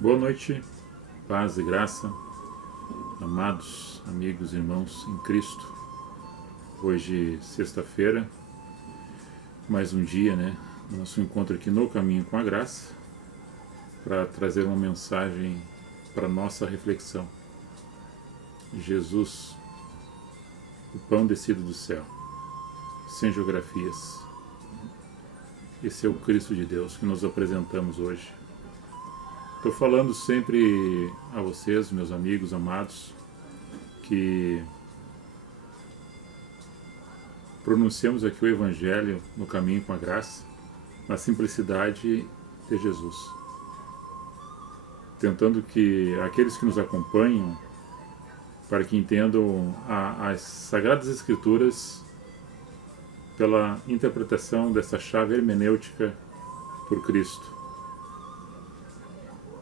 Boa noite, paz e graça, amados amigos e irmãos em Cristo. Hoje, sexta-feira, mais um dia, do nosso encontro aqui no Caminho com a Graça, para trazer uma mensagem para nossa reflexão. Jesus, o pão descido do céu, sem geografias. Esse é o Cristo de Deus que nos apresentamos hoje. Estou falando sempre a vocês, meus amigos amados, que pronunciamos aqui o Evangelho no Caminho com a Graça, na simplicidade de Jesus. Tentando que aqueles que nos acompanham, para que entendam as Sagradas Escrituras pela interpretação dessa chave hermenêutica por Cristo.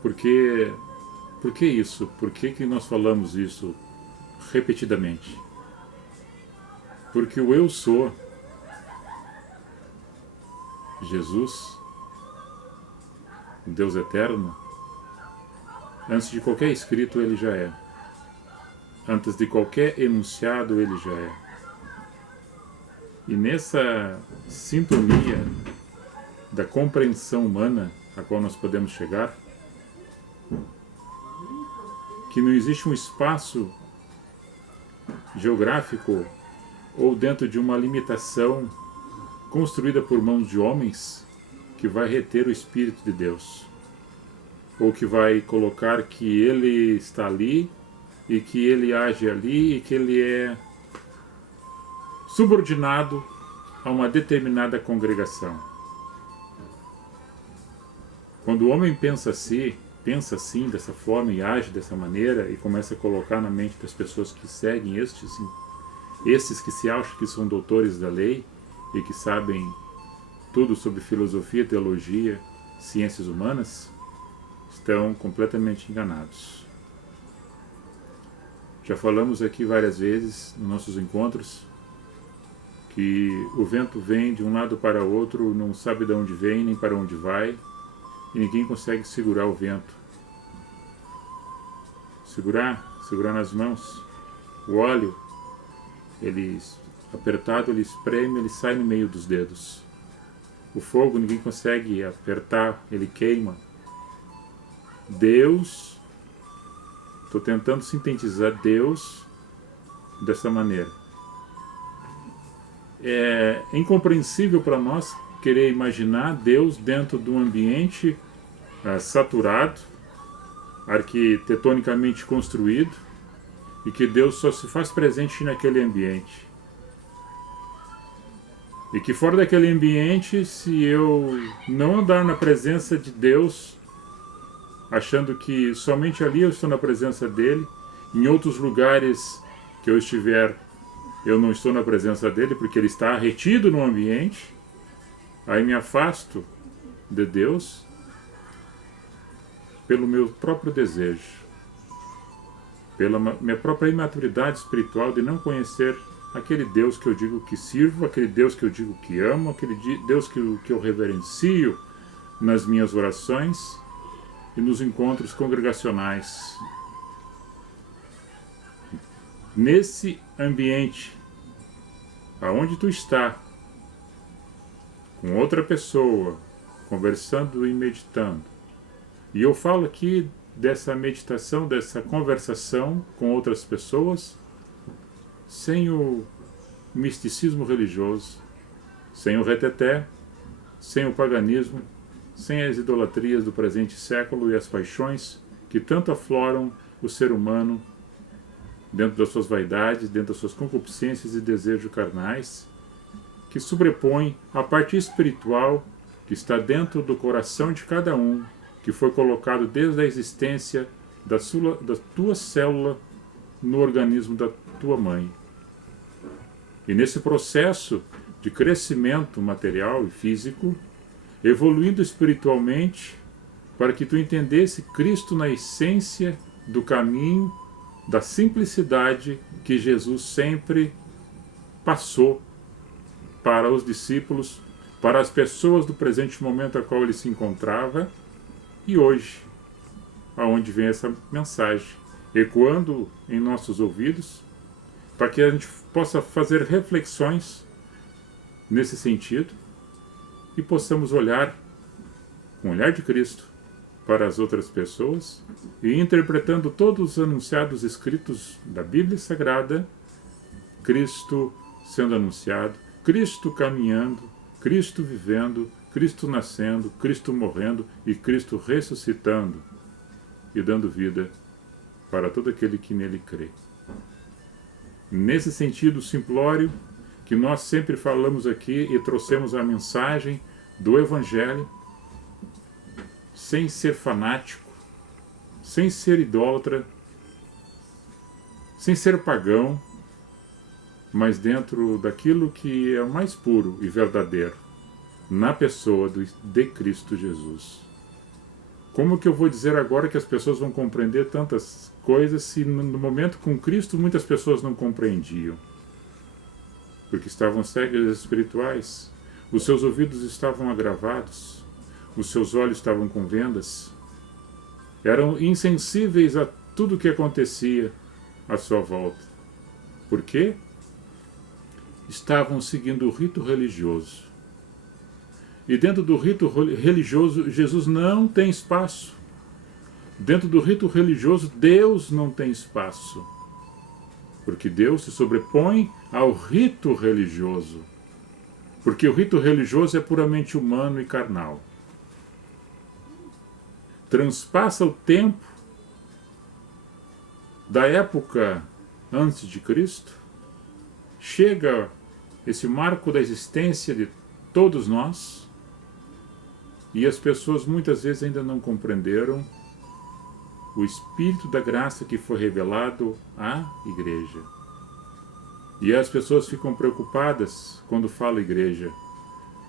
Por que isso? Por que nós falamos isso repetidamente? Porque o Eu Sou, Jesus, o Deus Eterno, antes de qualquer escrito ele já é. Antes de qualquer enunciado ele já é. E nessa sintonia da compreensão humana a qual nós podemos chegar, que não existe um espaço geográfico ou dentro de uma limitação construída por mãos de homens que vai reter o Espírito de Deus, ou que vai colocar que ele está ali e que ele age ali e que ele é subordinado a uma determinada congregação. Quando o homem pensa assim, dessa forma e age dessa maneira e começa a colocar na mente das pessoas que seguem esses que se acham que são doutores da lei e que sabem tudo sobre filosofia, teologia, ciências humanas, estão completamente enganados. Já falamos aqui várias vezes nos nossos encontros que o vento vem de um lado para o outro, não sabe de onde vem nem para onde vai, e ninguém consegue segurar o vento. Segurar nas mãos. O óleo, ele apertado, ele espreme, ele sai no meio dos dedos. O fogo, ninguém consegue apertar, ele queima. Deus, estou tentando sintetizar Deus dessa maneira. É incompreensível para nós querer imaginar Deus dentro de um ambiente saturado, arquitetonicamente construído, e que Deus só se faz presente naquele ambiente. E que fora daquele ambiente, se eu não andar na presença de Deus, achando que somente ali eu estou na presença dele, em outros lugares que eu estiver, eu não estou na presença dele, porque ele está retido no ambiente, aí me afasto de Deus pelo meu próprio desejo, pela minha própria imaturidade espiritual de não conhecer aquele Deus que eu digo que sirvo, aquele Deus que eu digo que amo, aquele Deus que eu reverencio nas minhas orações e nos encontros congregacionais. Nesse ambiente, aonde tu está, com outra pessoa, conversando e meditando, e eu falo aqui dessa meditação, dessa conversação com outras pessoas, sem o misticismo religioso, sem o reteté, sem o paganismo, sem as idolatrias do presente século e as paixões que tanto afloram o ser humano dentro das suas vaidades, dentro das suas concupiscências e desejos carnais, que sobrepõem a parte espiritual que está dentro do coração de cada um, que foi colocado desde a existência da tua célula no organismo da tua mãe. E nesse processo de crescimento material e físico, evoluindo espiritualmente, para que tu entendesse Cristo na essência do caminho, da simplicidade que Jesus sempre passou para os discípulos, para as pessoas do presente momento a qual ele se encontrava, e hoje. aonde vem essa mensagem, ecoando em nossos ouvidos, para que a gente possa fazer reflexões nesse sentido e possamos olhar com o olhar de Cristo para as outras pessoas e, interpretando todos os anunciados escritos da Bíblia Sagrada, Cristo sendo anunciado, Cristo caminhando, Cristo vivendo, Cristo nascendo, Cristo morrendo e Cristo ressuscitando e dando vida para todo aquele que nele crê. Nesse sentido simplório que nós sempre falamos aqui e trouxemos a mensagem do Evangelho, sem ser fanático, sem ser idólatra, sem ser pagão, mas dentro daquilo que é mais puro e verdadeiro, na pessoa de Cristo Jesus. Como que eu vou dizer agora que as pessoas vão compreender tantas coisas se no momento com Cristo muitas pessoas não compreendiam? Porque estavam cegas espirituais, os seus ouvidos estavam agravados, os seus olhos estavam com vendas, eram insensíveis a tudo o que acontecia à sua volta. Por quê? Estavam seguindo o rito religioso. E dentro do rito religioso, Jesus não tem espaço. Dentro do rito religioso, Deus não tem espaço. Porque Deus se sobrepõe ao rito religioso. Porque o rito religioso é puramente humano e carnal. Transpassa o tempo da época antes de Cristo, chega esse marco da existência de todos nós, e as pessoas muitas vezes ainda não compreenderam o Espírito da graça que foi revelado à igreja. E as pessoas ficam preocupadas quando fala igreja.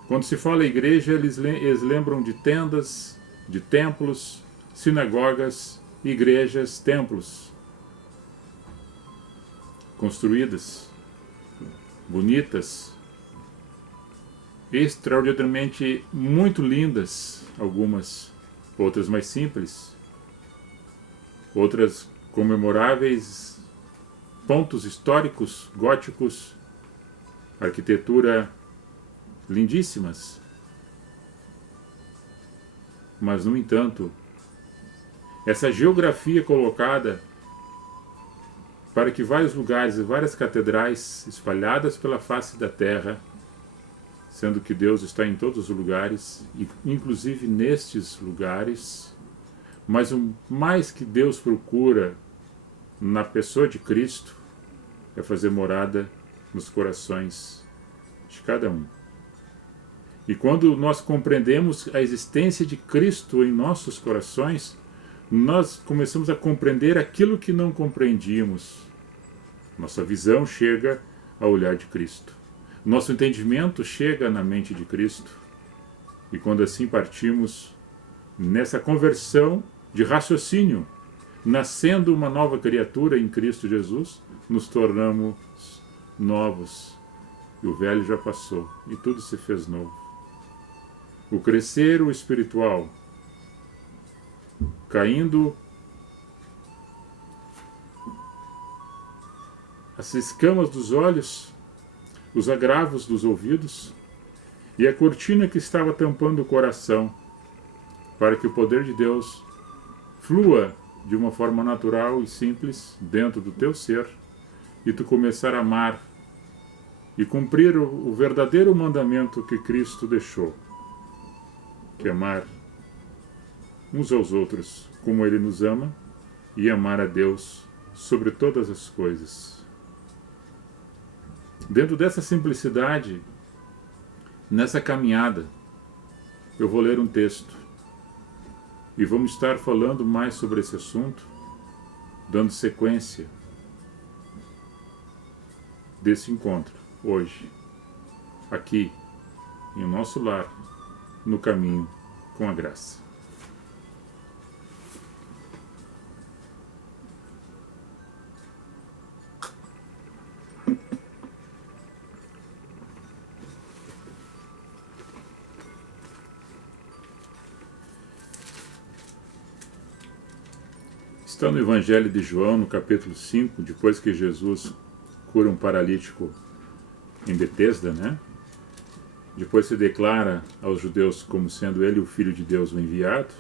Quando se fala igreja, eles lembram de tendas, de templos, sinagogas, igrejas, templos construídas, bonitas, extraordinariamente muito lindas, algumas, outras mais simples, outras com memoráveis pontos históricos, góticos, arquitetura lindíssimas. Mas, no entanto, essa geografia colocada para que vários lugares e várias catedrais espalhadas pela face da terra, sendo que Deus está em todos os lugares, inclusive nestes lugares, mas o mais que Deus procura na pessoa de Cristo é fazer morada nos corações de cada um. E quando nós compreendemos a existência de Cristo em nossos corações, nós começamos a compreender aquilo que não compreendíamos. Nossa visão chega ao olhar de Cristo. Nosso entendimento chega na mente de Cristo. E quando assim partimos nessa conversão de raciocínio, nascendo uma nova criatura em Cristo Jesus, nos tornamos novos. E o velho já passou e tudo se fez novo. O crescer o espiritual, caindo as escamas dos olhos, os agravos dos ouvidos e a cortina que estava tampando o coração, para que o poder de Deus flua de uma forma natural e simples dentro do teu ser e tu começar a amar e cumprir o verdadeiro mandamento que Cristo deixou, que é amar uns aos outros como Ele nos ama e amar a Deus sobre todas as coisas. Dentro dessa simplicidade, nessa caminhada, eu vou ler um texto e vamos estar falando mais sobre esse assunto, dando sequência desse encontro hoje, aqui, em nosso lar, no caminho com a graça. Está no Evangelho de João, no capítulo 5, depois que Jesus cura um paralítico em Betesda, né? Depois se declara aos judeus como sendo ele o Filho de Deus, o enviado.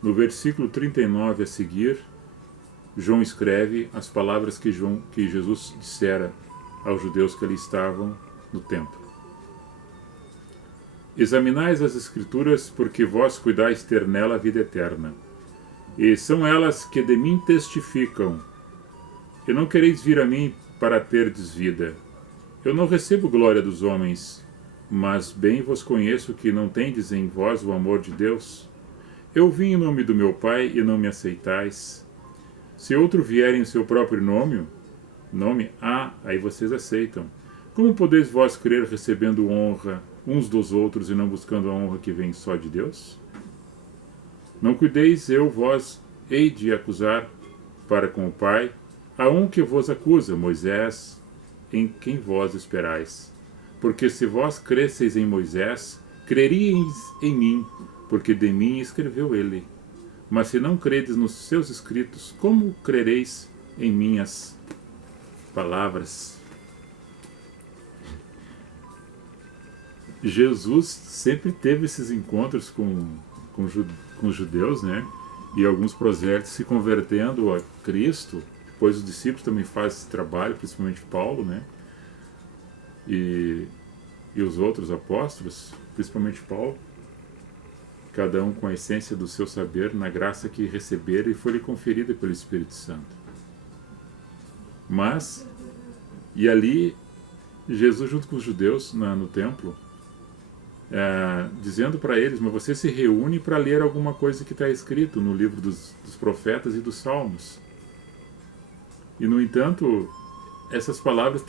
No versículo 39 a seguir, João escreve as palavras que Jesus dissera aos judeus que ali estavam no templo. Examinais as Escrituras, porque vós cuidais ter nela a vida eterna. E são elas que de mim testificam. E não quereis vir a mim para terdes vida. Eu não recebo glória dos homens, mas bem vos conheço que não tendes em vós o amor de Deus. Eu vim em nome do meu Pai e não me aceitais. Se outro vier em seu próprio nome, aí vocês aceitam. Como podeis vós crer recebendo honra uns dos outros e não buscando a honra que vem só de Deus? Não cuideis, eu vós hei de acusar para com o Pai a um que vos acusa, Moisés, em quem vós esperais. Porque se vós cresceis em Moisés, creríeis em mim, porque de mim escreveu ele. Mas se não credes nos seus escritos, como crereis em minhas palavras? Jesus sempre teve esses encontros com os judeus, né? E alguns prosélitos se convertendo a Cristo. Depois os discípulos também fazem esse trabalho, principalmente Paulo, né? E os outros apóstolos, principalmente Paulo, cada um com a essência do seu saber, na graça que receberam e foi-lhe conferida pelo Espírito Santo. Mas, e ali, Jesus junto com os judeus no templo, dizendo para eles, mas você se reúne para ler alguma coisa que está escrito no livro dos profetas e dos salmos. E, no entanto, essas palavras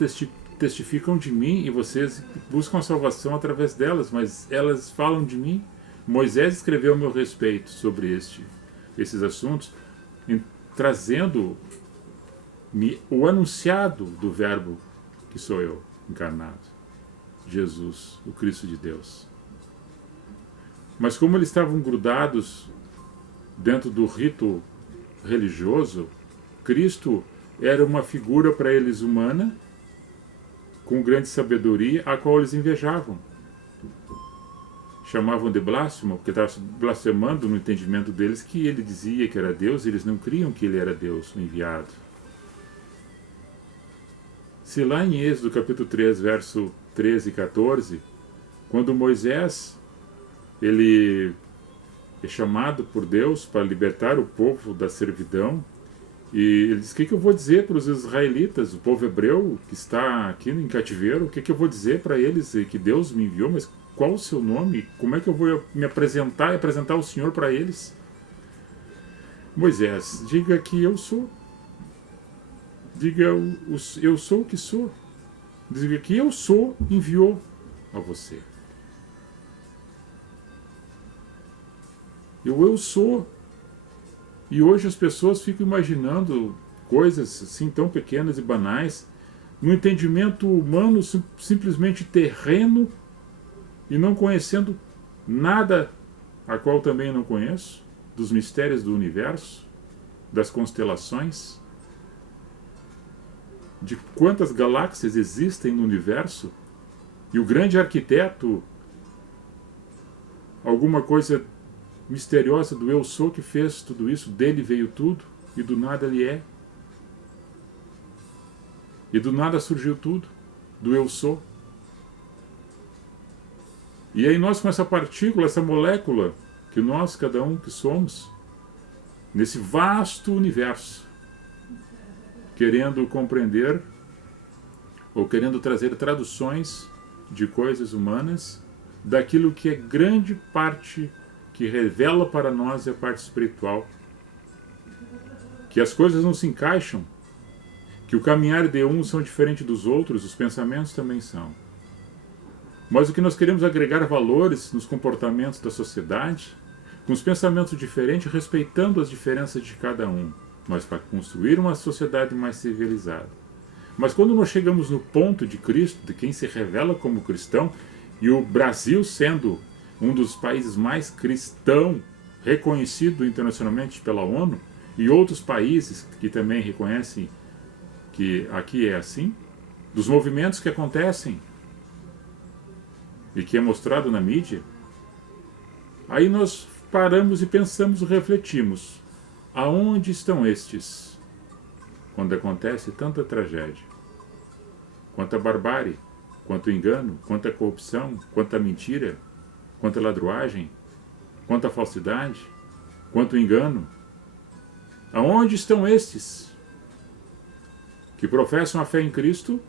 testificam de mim e vocês buscam a salvação através delas, mas elas falam de mim. Moisés escreveu a meu respeito sobre esses assuntos, trazendo o anunciado do verbo que sou eu, encarnado, Jesus, o Cristo de Deus. Mas como eles estavam grudados dentro do rito religioso, Cristo era uma figura para eles humana, com grande sabedoria, a qual eles invejavam. Chamavam de blasfemo, porque estavam blasfemando no entendimento deles que ele dizia que era Deus, e eles não criam que ele era Deus, o enviado. Se lá em Êxodo capítulo 3, verso 13 e 14, quando Moisés ele é chamado por Deus para libertar o povo da servidão, e ele diz, o que eu vou dizer para os israelitas, o povo hebreu que está aqui em cativeiro, o que eu vou dizer para eles que Deus me enviou, mas qual o seu nome? Como é que eu vou me apresentar e apresentar o Senhor para eles? Moisés, diga que eu sou. Diga, eu sou o que sou. Diga que eu sou, enviou a você. Eu sou. E hoje as pessoas ficam imaginando coisas assim tão pequenas e banais, no entendimento humano simplesmente terreno, e não conhecendo nada, a qual também não conheço, dos mistérios do universo, das constelações, de quantas galáxias existem no universo, e o grande arquiteto, alguma coisa misteriosa do eu sou que fez tudo isso, dele veio tudo, e do nada ele é. E do nada surgiu tudo, do eu sou. E aí nós com essa partícula, essa molécula, que nós, cada um que somos, nesse vasto universo, querendo compreender, ou querendo trazer traduções de coisas humanas, daquilo que é grande parte que revela para nós a parte espiritual, que as coisas não se encaixam, que o caminhar de uns são diferente dos outros, os pensamentos também são. Mas o que nós queremos agregar valores nos comportamentos da sociedade, com os pensamentos diferentes, respeitando as diferenças de cada um, mas para construir uma sociedade mais civilizada. Mas quando nós chegamos no ponto de Cristo, de quem se revela como cristão, e o Brasil sendo um dos países mais cristão, reconhecido internacionalmente pela ONU, e outros países que também reconhecem que aqui é assim, dos movimentos que acontecem e que é mostrado na mídia, aí nós paramos e pensamos e refletimos: aonde estão estes quando acontece tanta tragédia? Quanta barbárie, quanto engano, quanta corrupção, quanta mentira, quanta ladruagem, quanta falsidade, quanto engano. Aonde estão estes que professam a fé em Cristo,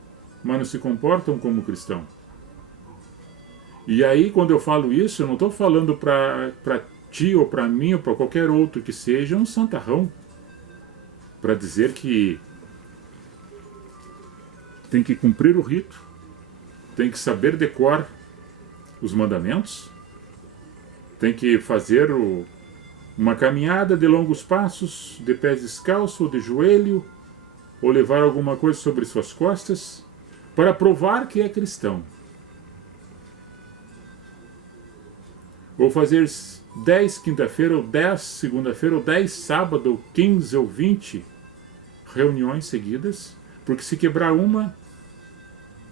mas não se comportam como cristão? E aí, quando eu falo isso, eu não estou falando para ti ou para mim ou para qualquer outro que seja um santarrão, para dizer que tem que cumprir o rito, tem que saber decor os mandamentos, tem que fazer uma caminhada de longos passos, de pés descalços ou de joelho, ou levar alguma coisa sobre suas costas, para provar que é cristão. Ou fazer 10 quinta-feira, ou 10 segunda-feira, ou 10 sábado, ou 15 ou 20 reuniões seguidas, porque se quebrar uma,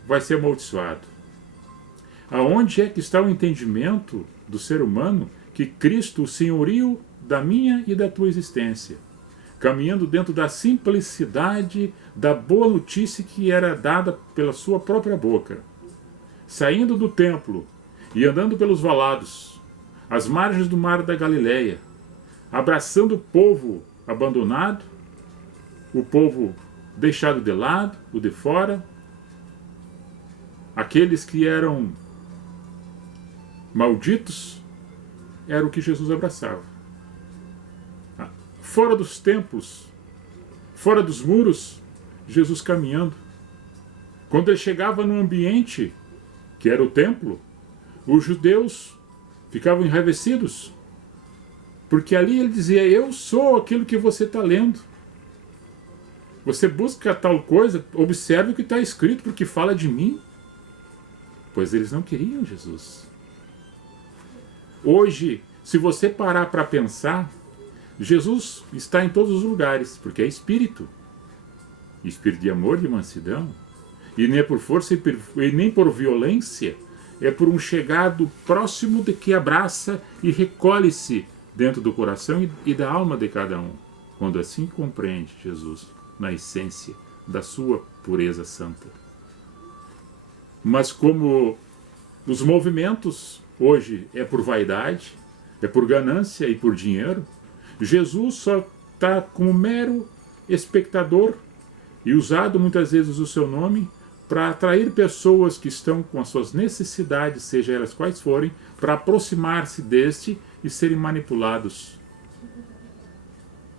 vai ser amaldiçoado. Aonde é que está o entendimento do ser humano que Cristo, o senhorio da minha e da tua existência, caminhando dentro da simplicidade da boa notícia que era dada pela sua própria boca, saindo do templo e andando pelos valados, às margens do mar da Galileia, abraçando o povo abandonado, o povo deixado de lado, o de fora, aqueles que eram malditos, era o que Jesus abraçava. Fora dos templos, fora dos muros, Jesus caminhando. Quando ele chegava no ambiente, que era o templo, os judeus ficavam enraivecidos, porque ali ele dizia: eu sou aquilo que você está lendo. Você busca tal coisa, observe o que está escrito, porque fala de mim. Pois eles não queriam Jesus. Hoje, se você parar para pensar, Jesus está em todos os lugares, porque é Espírito. Espírito de amor e de mansidão. E nem é por força e nem por violência, é por um chegado próximo de que abraça e recolhe-se dentro do coração e da alma de cada um, quando assim compreende Jesus na essência da sua pureza santa. Mas como os movimentos hoje é por vaidade, é por ganância e por dinheiro, Jesus só está como mero espectador e usado muitas vezes o seu nome para atrair pessoas que estão com as suas necessidades, seja elas quais forem, para aproximar-se deste e serem manipulados,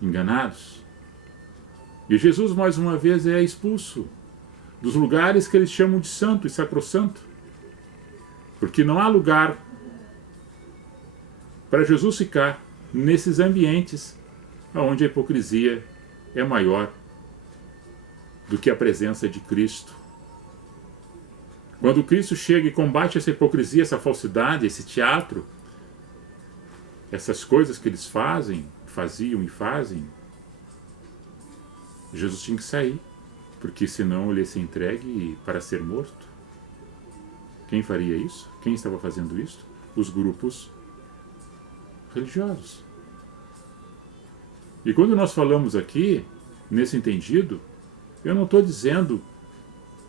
enganados. E Jesus, mais uma vez, é expulso dos lugares que eles chamam de santo e sacrossanto, porque não há lugar para Jesus ficar nesses ambientes onde a hipocrisia é maior do que a presença de Cristo. Quando Cristo chega e combate essa hipocrisia, essa falsidade, esse teatro, essas coisas que eles faziam e fazem, Jesus tinha que sair, porque senão ele ia ser entregue para ser morto. Quem faria isso? Quem estava fazendo isso? Os grupos religiosos. E quando nós falamos aqui, nesse entendido, eu não estou dizendo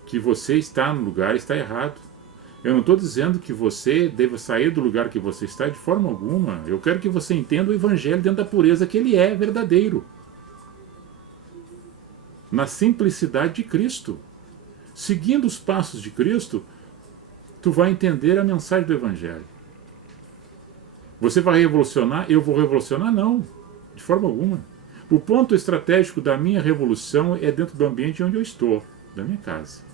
que você está no lugar e está errado. Eu não estou dizendo que você deva sair do lugar que você está de forma alguma. Eu quero que você entenda o Evangelho dentro da pureza que ele é verdadeiro. Na simplicidade de Cristo. Seguindo os passos de Cristo, tu vai entender a mensagem do Evangelho. Você vai revolucionar? Eu vou revolucionar? Não, de forma alguma. O ponto estratégico da minha revolução é dentro do ambiente onde eu estou, da minha casa.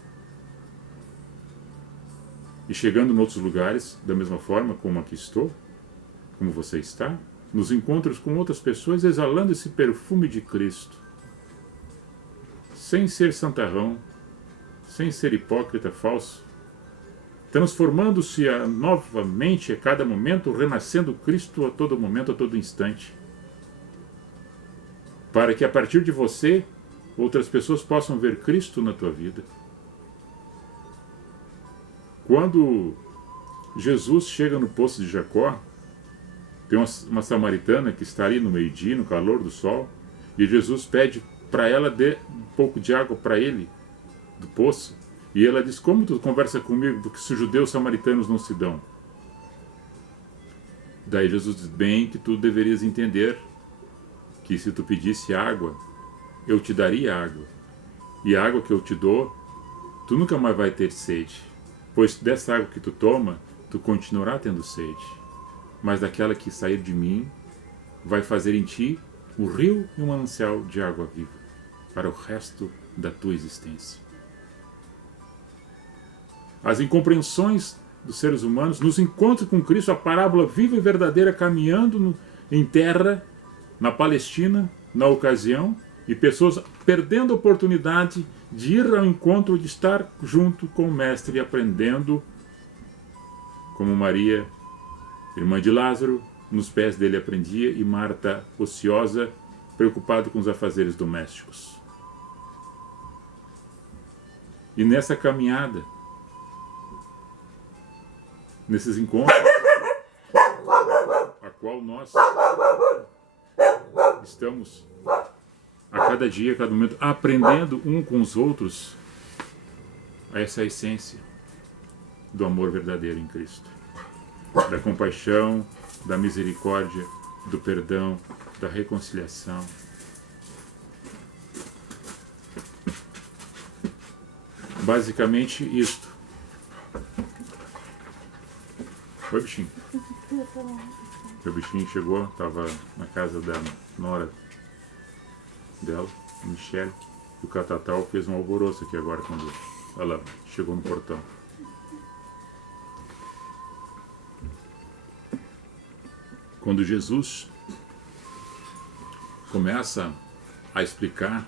E chegando em outros lugares, da mesma forma como aqui estou, como você está, nos encontros com outras pessoas, exalando esse perfume de Cristo, sem ser santarrão, sem ser hipócrita, falso, transformando-se novamente a cada momento, renascendo Cristo a todo momento, a todo instante. para que a partir de você outras pessoas possam ver Cristo na tua vida. Quando Jesus chega no poço de Jacó, tem uma samaritana que está ali no meio-dia, no calor do sol, e Jesus pede para ela dê um pouco de água para ele, do poço. E ela diz: como tu conversa comigo, porque se os judeus samaritanos não se dão? Daí Jesus diz: bem que tu deverias entender que se tu pedisse água, eu te daria água. E a água que eu te dou, tu nunca mais vai ter sede. Pois dessa água que tu toma, tu continuará tendo sede. Mas daquela que sair de mim, vai fazer em ti um rio e um manancial de água viva, para o resto da tua existência. As incompreensões dos seres humanos nos encontram com Cristo, a parábola viva e verdadeira, caminhando em terra, na Palestina, na ocasião, e pessoas perdendo a oportunidade de ir ao encontro, de estar junto com o Mestre, aprendendo, como Maria, irmã de Lázaro, nos pés dele aprendia, e Marta, ociosa, preocupada com os afazeres domésticos. E nessa caminhada, nesses encontros, a qual nós estamos a cada dia, a cada momento, aprendendo um com os outros, essa é a essência do amor verdadeiro em Cristo, da compaixão, da misericórdia, do perdão, da reconciliação. Basicamente isto. Oi, bichinho. O bichinho chegou, estava na casa da nora dela, Michelle, e o Catatal fez um alvoroço aqui agora quando ela chegou no portão. Quando Jesus começa a explicar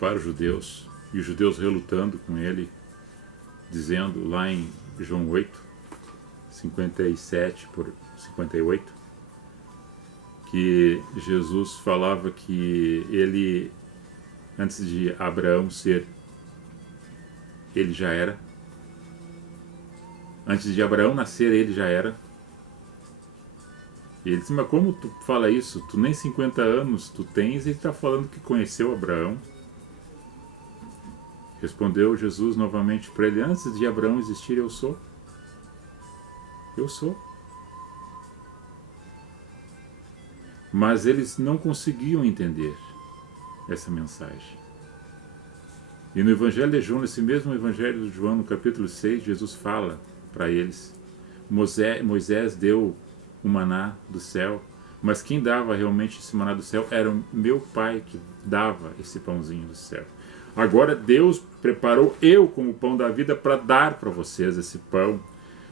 para os judeus, e os judeus relutando com ele, dizendo lá em João 8, 57 por 58, que Jesus falava que ele, antes de Abraão ser, ele já era. Antes de Abraão nascer, ele já era. E ele disse: mas como tu fala isso? Tu nem 50 anos tu tens e ele está falando que conheceu Abraão. Respondeu Jesus novamente para ele: antes de Abraão existir, eu sou. Eu sou. Mas eles não conseguiam entender essa mensagem. E no Evangelho de João, nesse mesmo Evangelho de João, no capítulo 6, Jesus fala para eles: Moisés deu o maná do céu, mas quem dava realmente esse maná do céu era o meu Pai, que dava esse pãozinho do céu. Agora Deus preparou eu como pão da vida para dar para vocês esse pão.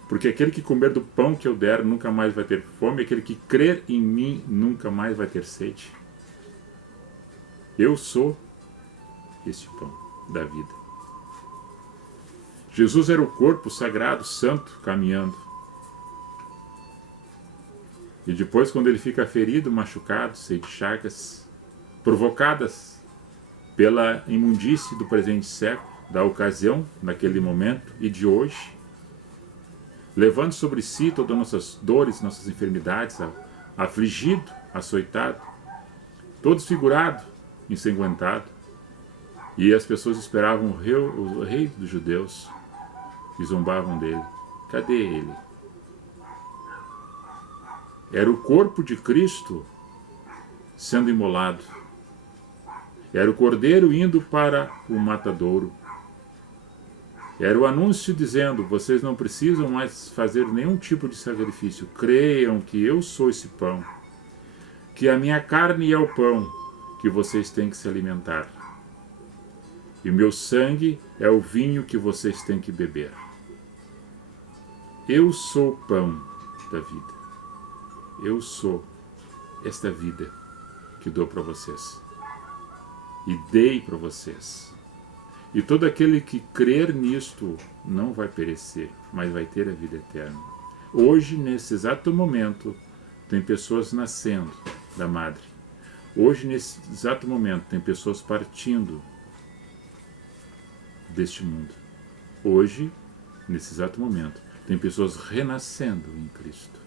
Porque aquele que comer do pão que eu der nunca mais vai ter fome, aquele que crer em mim nunca mais vai ter sede. Eu sou este pão da vida. Jesus era o corpo sagrado, santo, caminhando. E depois, quando ele fica ferido, machucado, cheio de chagas, provocadas pela imundície do presente século, da ocasião, naquele momento e de hoje, levando sobre si todas as nossas dores, nossas enfermidades, afligido, açoitado, todo desfigurado, ensanguentado. E as pessoas esperavam o rei dos judeus e zombavam dele. Cadê ele? Era o corpo de Cristo sendo imolado. Era o cordeiro indo para o matadouro. Era o anúncio dizendo: vocês não precisam mais fazer nenhum tipo de sacrifício. Creiam que eu sou esse pão, que a minha carne é o pão que vocês têm que se alimentar. E meu sangue é o vinho que vocês têm que beber. Eu sou o pão da vida. Eu sou esta vida que dou para vocês. E dei para vocês. E todo aquele que crer nisto não vai perecer, mas vai ter a vida eterna. Hoje, nesse exato momento, tem pessoas nascendo da madre. Hoje, nesse exato momento, tem pessoas partindo deste mundo. Hoje, nesse exato momento, tem pessoas renascendo em Cristo.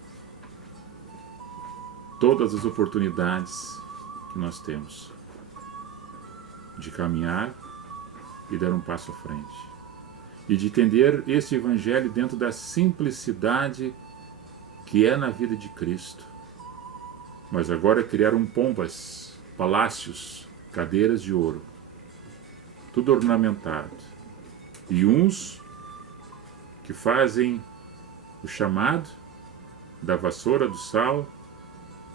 Todas as oportunidades que nós temos de caminhar e dar um passo à frente. E de entender este Evangelho dentro da simplicidade que é na vida de Cristo. Mas agora criaram pombas, palácios, cadeiras de ouro, tudo ornamentado. E uns que fazem o chamado da vassoura, do sal,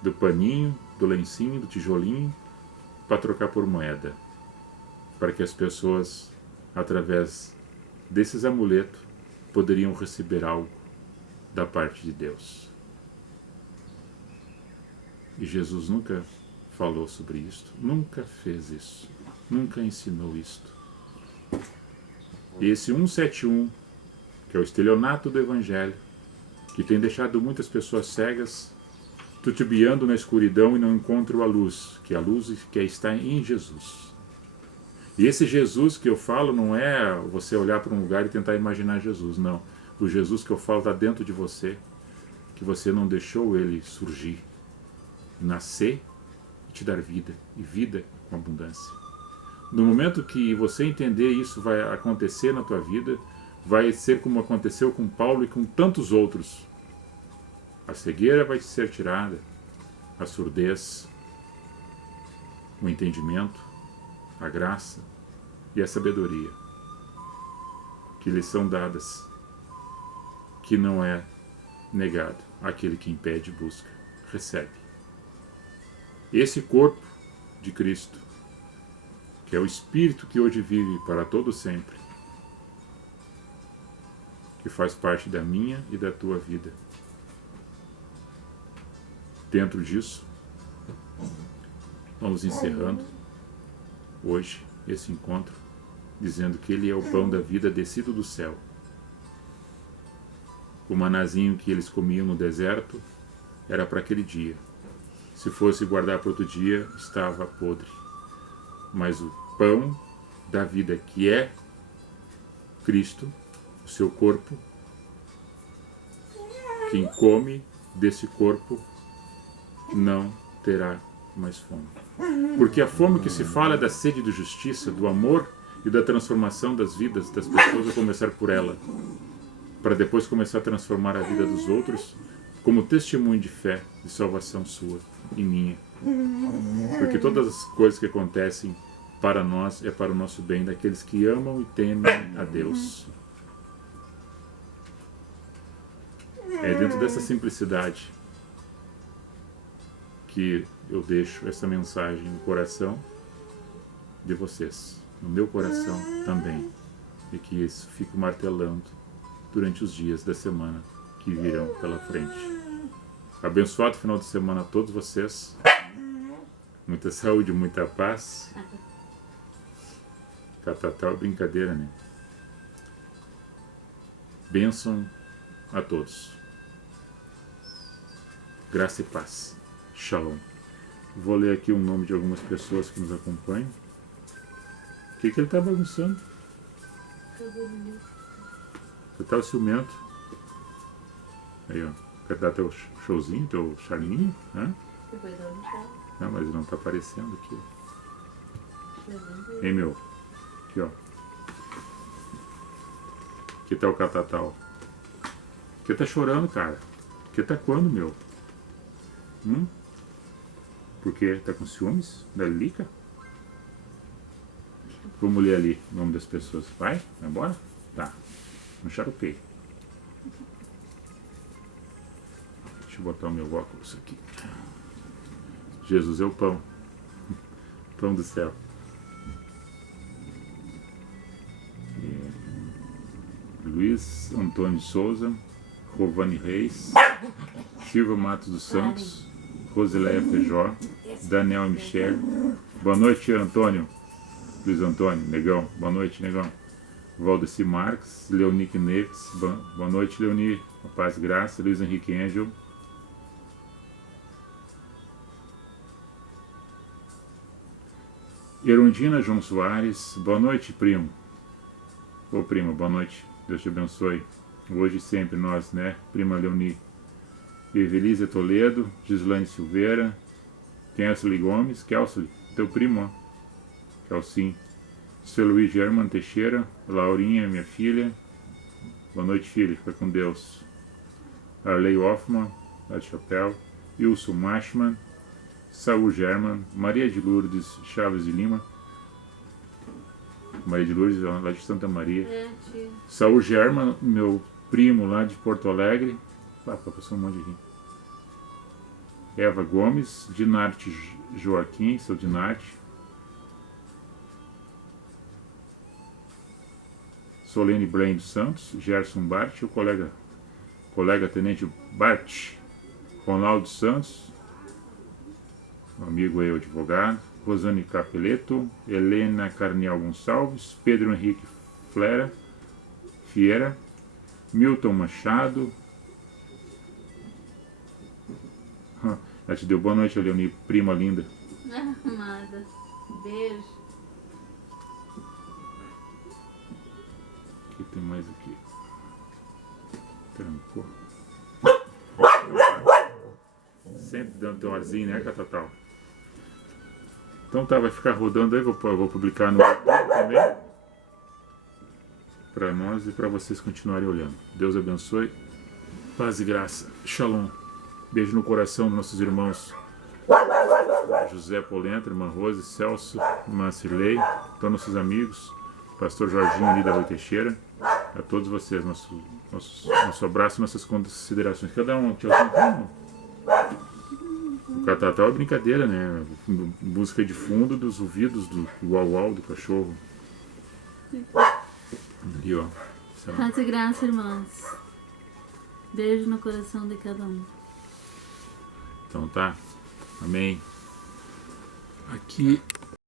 do paninho, do lencinho, do tijolinho, para trocar por moeda. Para que as pessoas, através desses amuletos, poderiam receber algo da parte de Deus. E Jesus nunca falou sobre isto, nunca fez isso, nunca ensinou isto. E esse 171, que é o estelionato do Evangelho, que tem deixado muitas pessoas cegas, titubeando na escuridão e não encontram a luz que está em Jesus. E esse Jesus que eu falo não é você olhar para um lugar e tentar imaginar Jesus, não. O Jesus que eu falo está dentro de você, que você não deixou ele surgir, nascer e te dar vida, e vida com abundância. No momento que você entender isso vai acontecer na tua vida, vai ser como aconteceu com Paulo e com tantos outros. A cegueira vai te ser tirada, a surdez, o entendimento, a graça e a sabedoria que lhes são dadas, que não é negado àquele que impede e busca, recebe. Esse corpo de Cristo, que é o Espírito que hoje vive para todo sempre, que faz parte da minha e da tua vida. Dentro disso, vamos encerrando hoje esse encontro, dizendo que Ele é o pão da vida descido do céu. O manazinho que eles comiam no deserto era para aquele dia. Se fosse guardar para outro dia, estava podre. Mas o pão da vida, que é Cristo, o seu corpo, quem come desse corpo não terá mais fome. Porque a fome que se fala é da sede de justiça, do amor e da transformação das vidas das pessoas, a começar por ela, para depois começar a transformar a vida dos outros como testemunho de fé, de salvação sua e minha. Porque todas as coisas que acontecem para nós é para o nosso bem, daqueles que amam e temem a Deus. É dentro dessa simplicidade que eu deixo essa mensagem no coração de vocês, no meu coração também, e que isso fique martelando durante os dias da semana que virão pela frente. Abençoado final de semana a todos vocês, muita saúde, muita paz. Catatal é brincadeira, né? Bênção a todos. Graça e paz. Shalom. Vou ler aqui o nome de algumas pessoas que nos acompanham. O que ele está bagunçando? Você está ciumento? Aí, ó. Quer dar teu showzinho, teu charminho? Hã? Não, mas não está aparecendo aqui. Hein, meu? Aqui, ó. Aqui tá o catatal. Aqui tá chorando, cara. Aqui tá quando, meu? Por quê? Tá com ciúmes da Lilica? Vamos ler ali o nome das pessoas. Vai? Vai embora? Tá. Não charupeio. Deixa eu botar o meu óculos aqui. Jesus é o pão. Pão do céu. Luiz Antônio Souza, Rovani Reis, Silva Matos dos Santos, Rosileia Feijó, Daniel Michel. Boa noite, Antônio. Luiz Antônio, negão. Boa noite, negão. Valdeci Marques, Leonique Neves. Boa noite, Leoni. Paz e graça. Luiz Henrique Angel. Erundina João Soares, boa noite, primo. Ô prima, boa noite, Deus te abençoe. Hoje e sempre nós, né? Prima Leoni. Evelise Toledo, Gislaine Silveira, Kelsey Gomes, Kelsey, teu primo, ó. Kelsim. Seu Luiz German Teixeira, Laurinha, minha filha. Boa noite, filha, fica com Deus. Arley Hoffman, lá de Chapéu. Wilson Machman, Saul German, Maria de Lourdes Chaves de Lima. Maria de Lourdes, lá de Santa Maria. Saul German, meu primo lá de Porto Alegre. Passou um monte aqui. Eva Gomes, Dinarte Joaquim, seu Dinarte. Solene Blaine dos Santos, Gerson Bart, o colega Tenente Bart, Ronaldo Santos, um amigo aí, o advogado, Rosane Capeleto, Helena Carniel Gonçalves, Pedro Henrique Fiera, Milton Machado. Ela te deu boa noite, Leoni, prima linda. Amada, beijo. O que tem mais aqui? Trancou. Sempre dando teu arzinho, né, Catatal? Então tá, vai ficar rodando aí, vou publicar no YouTube também. Para nós e para vocês continuarem olhando. Deus abençoe. Paz e graça. Shalom. Beijo no coração dos nossos irmãos José Polenta, irmã Rose, Celso, irmã Cirlei, todos nossos amigos, pastor Jorginho ali da Rui Teixeira, a todos vocês, nosso abraço e nossas considerações. Cada um, tchauzinho. O Catatal é brincadeira, né? Música de fundo dos ouvidos do uau-uau do cachorro. Ali, ó. Paz e graça, irmãos. Beijo no coração de cada um. Então tá. Amém. Aqui